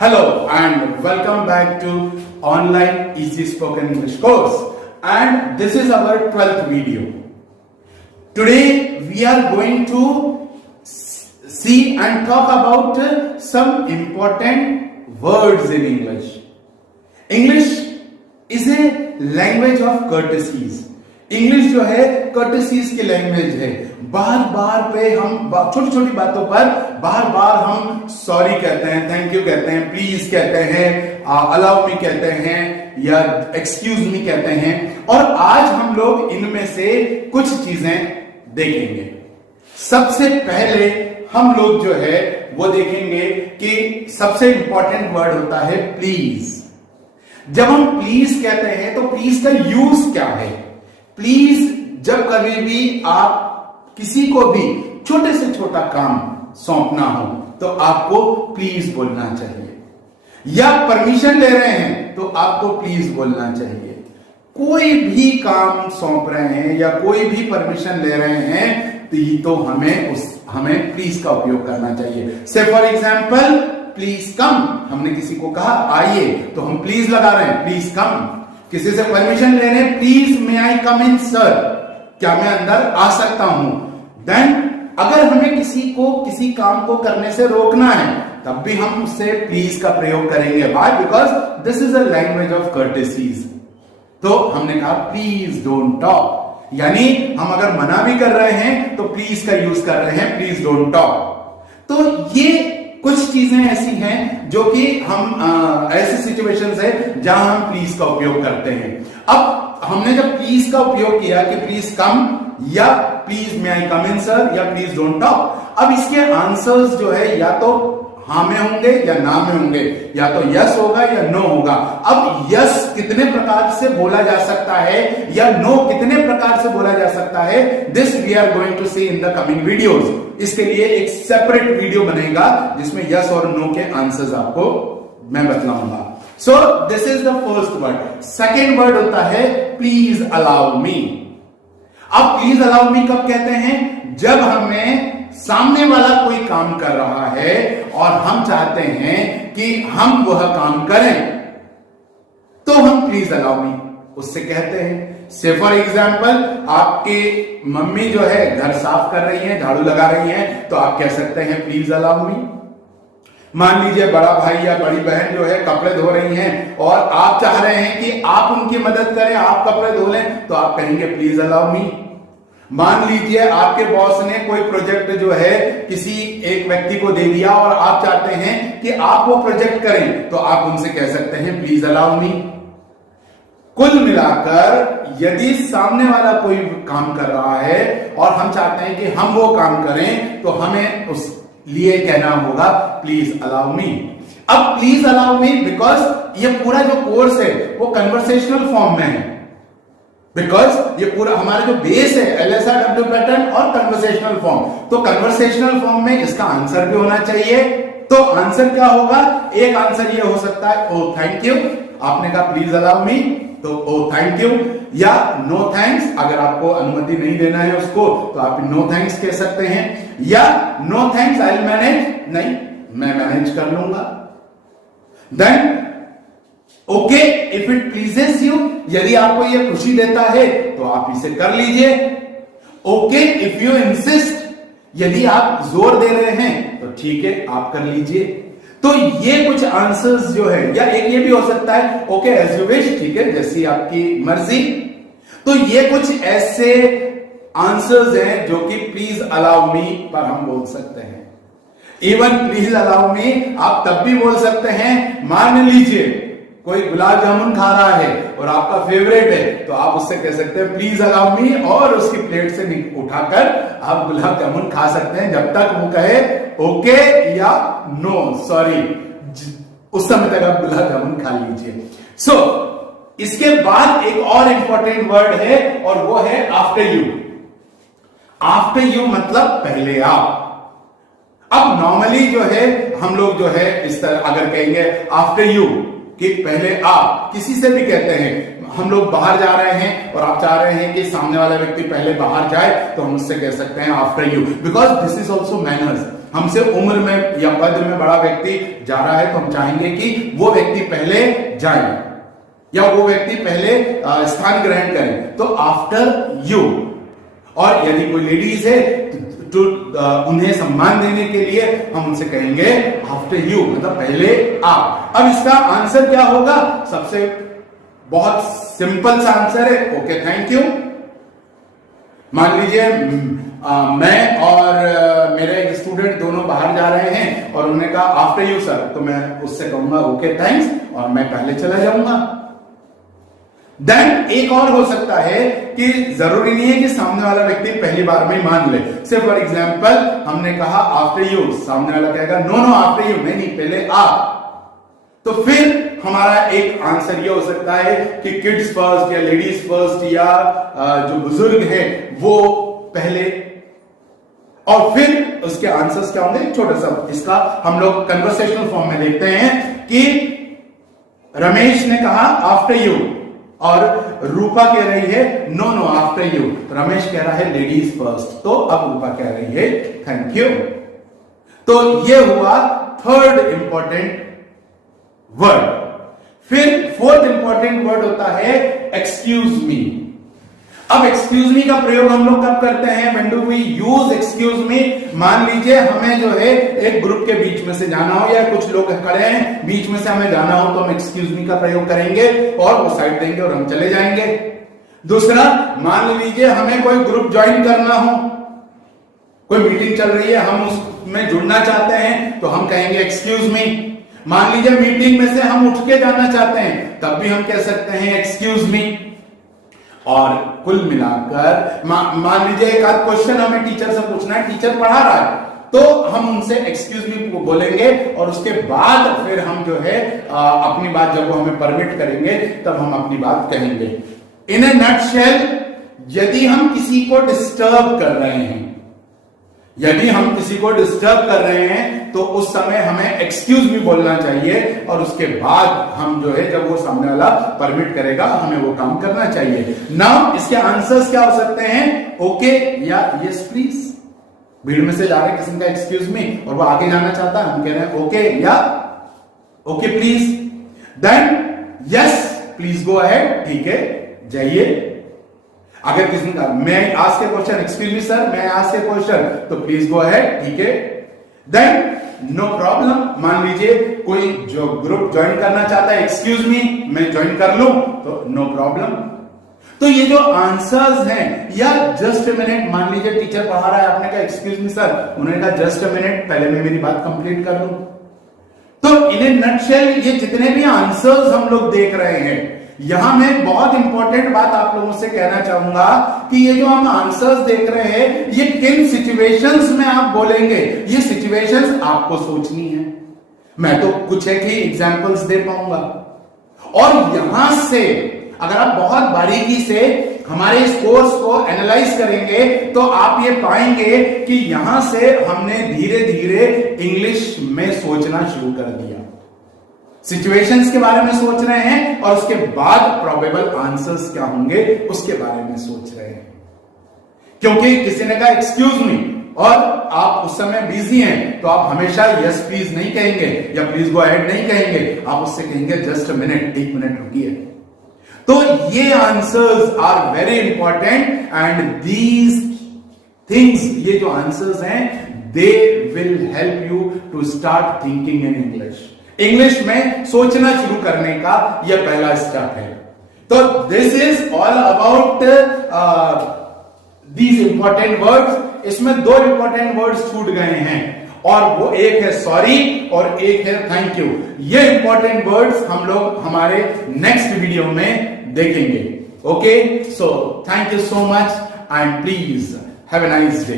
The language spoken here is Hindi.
Hello and welcome back to online easy spoken English course, and this is our 12th video. Today we are going to see and talk about some important words in English. English is a language of courtesies. English जो है कर्टेसीज की लैंग्वेज है. बार बार पे हम छोटी छोटी बातों पर बार बार हम सॉरी कहते हैं, थैंक यू कहते हैं, प्लीज कहते हैं, अलाउ मी कहते हैं या एक्सक्यूज मी कहते हैं. और आज हम लोग इनमें से कुछ चीजें देखेंगे. सबसे पहले हम लोग जो है वो देखेंगे कि सबसे इंपॉर्टेंट वर्ड होता है प्लीज. जब हम प्लीज कहते हैं तो प्लीज का यूज क्या है? प्लीज जब कभी भी आप किसी को भी छोटे से छोटा काम सौंपना हो तो आपको प्लीज बोलना चाहिए, या परमिशन ले रहे हैं तो आपको प्लीज बोलना चाहिए. कोई भी काम सौंप रहे हैं या कोई भी परमिशन ले रहे हैं तो हमें प्लीज का उपयोग करना चाहिए. से फॉर एग्जाम्पल प्लीज कम. हमने किसी को कहा आइए तो हम प्लीज लगा रहे हैं, प्लीज कम. किसी से परमिशन ले रहे हैं, please may I come in sir, क्या मैं अंदर आ सकता हूं. देन अगर हमें किसी काम को करने से रोकना है तब भी हम उससे प्लीज का प्रयोग करेंगे. Why? Because this is a language of courtesies. तो हमने कहा प्लीज डोंट टॉक, यानी हम अगर मना भी कर रहे हैं तो प्लीज का यूज कर रहे हैं, प्लीज डोंट टॉक. तो ये कुछ चीजें ऐसी हैं जो कि हम ऐसी सिचुएशंस है जहां हम प्लीज का उपयोग करते हैं. अब हमने जब प्लीज का उपयोग किया कि प्लीज कम या please may I come in sir या प्लीज डोंट टॉक, अब इसके आंसर्स जो है या तो हाँ में होंगे या ना में होंगे, या तो यस होगा या नो होगा. अब यस कितने प्रकार से बोला जा सकता है या नो कितने प्रकार से बोला जा सकता है, this we are going to see in the coming videos. इसके लिए एक सेपरेट वीडियो बनेगा जिसमें यस और नो के आंसर्स आपको मैं बतलाऊंगा. So this is the first word. Second word होता है प्लीज अलाउ मी. अब प्लीज अलाउ मी कब कहते हैं? जब हमें सामने वाला कोई काम कर रहा है और हम चाहते हैं कि हम वह काम करें तो हम प्लीज अलाउ मी उससे कहते हैं. से फॉर एग्जाम्पल आपकी मम्मी जो है घर साफ कर रही है, झाड़ू लगा रही है, तो आप कह सकते हैं प्लीज अलाउ मी. मान लीजिए बड़ा भाई या बड़ी बहन जो है कपड़े धो रही हैं और आप चाह रहे हैं कि आप उनकी मदद करें, आप कपड़े धो लें, तो आप कहेंगे प्लीज अलाउ मी. मान लीजिए आपके बॉस ने कोई प्रोजेक्ट जो है किसी एक व्यक्ति को दे दिया और आप चाहते हैं कि आप वो प्रोजेक्ट करें, तो आप उनसे कह सकते हैं प्लीज अलाउ मी. कुल मिलाकर यदि सामने वाला कोई काम कर रहा है और हम चाहते हैं कि हम वो काम करें तो हमें उस लिए कहना होगा प्लीज अलाउ मी. अब प्लीज अलाउ मी बिकॉज ये पूरा जो कोर्स है वो कन्वर्सेशनल फॉर्म में है. बिकॉज ये पूरा हमारा जो बेस है LSRW पैटर्न और कन्वर्सेशनल फॉर्म, तो कन्वर्सेशनल फॉर्म में इसका आंसर भी होना चाहिए. तो आंसर क्या होगा? एक आंसर ये हो सकता है ओ थैंक यू. आपने कहा प्लीज अलाउ मी तो ओ थैंक यू, या नो थैंक्स. अगर आपको अनुमति नहीं देना है उसको तो आप नो थैंक्स कह सकते हैं, या no thanks I will manage, नहीं मैं मैनेज कर लूंगा. Then okay if it pleases you, यदि आपको यह खुशी देता है तो आप इसे कर लीजिए. ओके इफ यू इंसिस्ट, यदि आप जोर दे रहे हैं तो ठीक है आप कर लीजिए. तो ये कुछ आंसर्स जो है, या एक ये भी हो सकता है ओके एज यू विश, ठीक है जैसी आपकी मर्जी. तो ये कुछ ऐसे आंसर्स हैं जो कि प्लीज अलाउ मी पर हम बोल सकते हैं. इवन प्लीज अलाउ मी आप तब भी बोल सकते हैं, मान लीजिए कोई गुलाब जामुन खा रहा है और आपका फेवरेट है, तो आप उससे कह सकते हैं प्लीज अलाउ मी, और उसकी प्लेट से उठाकर आप गुलाब जामुन खा सकते हैं जब तक वो कहे ओके या नो सॉरी. उस समय तक आप गुलाब जामुन खा लीजिए. सो इसके बाद एक और इंपॉर्टेंट वर्ड है और वो है आफ्टर यू. आफ्टर यू मतलब पहले आप. अब नॉर्मली जो है हम लोग जो है इस तरह अगर कहेंगे आफ्टर यू कि पहले आप, किसी से भी कहते हैं, हम लोग बाहर जा रहे हैं और आप चाह रहे हैं कि सामने वाला व्यक्ति पहले बाहर जाए, तो हम उससे कह सकते हैं after you, because this is also manners. हमसे उम्र में या पद में बड़ा व्यक्ति जा रहा है तो हम चाहेंगे कि वो व्यक्ति पहले जाए या वो व्यक्ति पहले स्थान ग्रहण करे, तो आफ्टर यू। और यदि कोई लेडीज है तो उन्हें सम्मान देने के लिए हम उनसे कहेंगे आफ्टर यू, मतलब पहले आप। अब इसका आंसर क्या होगा? सबसे बहुत सिंपल सा आंसर है ओके थैंक यू। मान लीजिए मैं और मेरे एक स्टूडेंट दोनों बाहर जा रहे हैं और उन्होंने कहा आफ्टर यू सर, तो मैं उससे कहूंगा ओके थैंक्स और मैं पहले चला जाऊंगा। देन एक और हो सकता है कि जरूरी नहीं है कि सामने वाला व्यक्ति पहली बार में मान ले। से फॉर एग्जांपल हमने कहा आफ्टर यू, सामने वाला कहेगा नो नो आफ्टर यू, नहीं पहले आप। तो फिर हमारा एक आंसर ये हो सकता है कि किड्स फर्स्ट या लेडीज फर्स्ट या जो बुजुर्ग है वो पहले, और फिर उसके आंसर्स क्या होंगे छोटा सा। इसका हम लोग कन्वर्सेशनल फॉर्म में देखते हैं कि रमेश ने कहा आफ्टर यू और रूपा कह रही है no no after you. Ramesh कह रहा है लेडीज फर्स्ट, तो अब रूपा कह रही है थैंक यू। तो ये हुआ थर्ड इंपॉर्टेंट वर्ड। फिर फोर्थ इंपॉर्टेंट वर्ड होता है एक्सक्यूज मी। अब एक्सक्यूज मी का प्रयोग हम लोग कब करते हैं? When do we use excuse me? मान लीजिए हमें जो है एक ग्रुप के बीच में से जाना हो या कुछ लोग खड़े हैं बीच में से हमें जाना हो तो हम एक्सक्यूज मी का प्रयोग करेंगे और वो साइड देंगे और हम चले जाएंगे। दूसरा, मान लीजिए हमें कोई ग्रुप ज्वाइन करना हो, कोई मीटिंग चल रही है, हम उसमें जुड़ना चाहते हैं तो हम कहेंगे एक्सक्यूज मी। मान लीजिए मीटिंग में से हम उठ के जाना चाहते हैं तब भी हम कह सकते हैं एक्सक्यूज मी। और कुल मिलाकर मान लीजिए एक आध क्वेश्चन हमें टीचर से पूछना है, टीचर पढ़ा रहा है तो हम उनसे एक्सक्यूज मी बोलेंगे और उसके बाद फिर हम जो है अपनी बात, जब वो हमें परमिट करेंगे तब हम अपनी बात कहेंगे। इन ए नटशेल, यदि हम किसी को डिस्टर्ब कर रहे हैं, यदि हम किसी को डिस्टर्ब कर रहे हैं तो उस समय हमें एक्सक्यूज मी बोलना चाहिए और उसके बाद हम जो है जब वो सामने वाला परमिट करेगा हमें वो काम करना चाहिए। नाउ इसके आंसर्स क्या हो सकते हैं? ओके या यस प्लीज। भीड़ में से जा रहे किसी का एक्सक्यूज मी और वो आगे जाना चाहता है, हम कह रहे हैं ओके या okay please. Then yes please go ahead, ठीक है जाइए। अगर किसी का मैं ask a question, excuse me sir मैं आस्क ए क्वेश्चन, तो प्लीज गो अहेड, ठीक है। देन नो प्रॉब्लम, मान लीजिए कोई जो ग्रुप ज्वाइन करना चाहता है एक्सक्यूज मी मैं ज्वाइन कर लूं तो नो प्रॉब्लम। तो ये जो आंसर्स हैं, या जस्ट ए मिनट, मान लीजिए टीचर पढ़ा रहा है, आपने कहा एक्सक्यूज मी सर, उन्होंने कहा जस्ट ए मिनट पहले मैं मेरी बात कंप्लीट कर लूं। तो इन ए नटशेल ये जितने भी आंसर्स हम लोग देख रहे हैं, यहां मैं बहुत इंपॉर्टेंट बात आप लोगों से कहना चाहूंगा कि ये जो हम आंसर्स देख रहे हैं ये किन सिचुएशंस में आप बोलेंगे, ये सिचुएशंस आपको सोचनी है। मैं तो कुछ एक ही एग्जांपल्स दे पाऊंगा और यहां से अगर आप बहुत बारीकी से हमारे इस कोर्स को एनालाइज करेंगे तो आप ये पाएंगे कि यहां से हमने धीरे धीरे इंग्लिश में सोचना शुरू कर दिया। सिचुएशंस के बारे में सोच रहे हैं और उसके बाद प्रोबेबल आंसर्स क्या होंगे उसके बारे में सोच रहे हैं। क्योंकि किसी ने कहा एक्सक्यूज मी और आप उस समय बिजी हैं तो आप हमेशा यस प्लीज नहीं कहेंगे या प्लीज गो अहेड नहीं कहेंगे, आप उससे कहेंगे जस्ट अ मिनट, एक मिनट रुकिए। तो ये answers are very important and these things, ये जो आंसर्स हैं they will help you to start thinking in English. English में सोचना शुरू करने का यह पहला स्टेप है। तो this is all about these important words. इसमें दो इंपॉर्टेंट वर्ड्स छूट गए हैं और वो एक है सॉरी और एक है थैंक यू। ये इंपॉर्टेंट वर्ड्स हम लोग हमारे नेक्स्ट वीडियो में देखेंगे। Okay, so thank you so much and please have a nice day.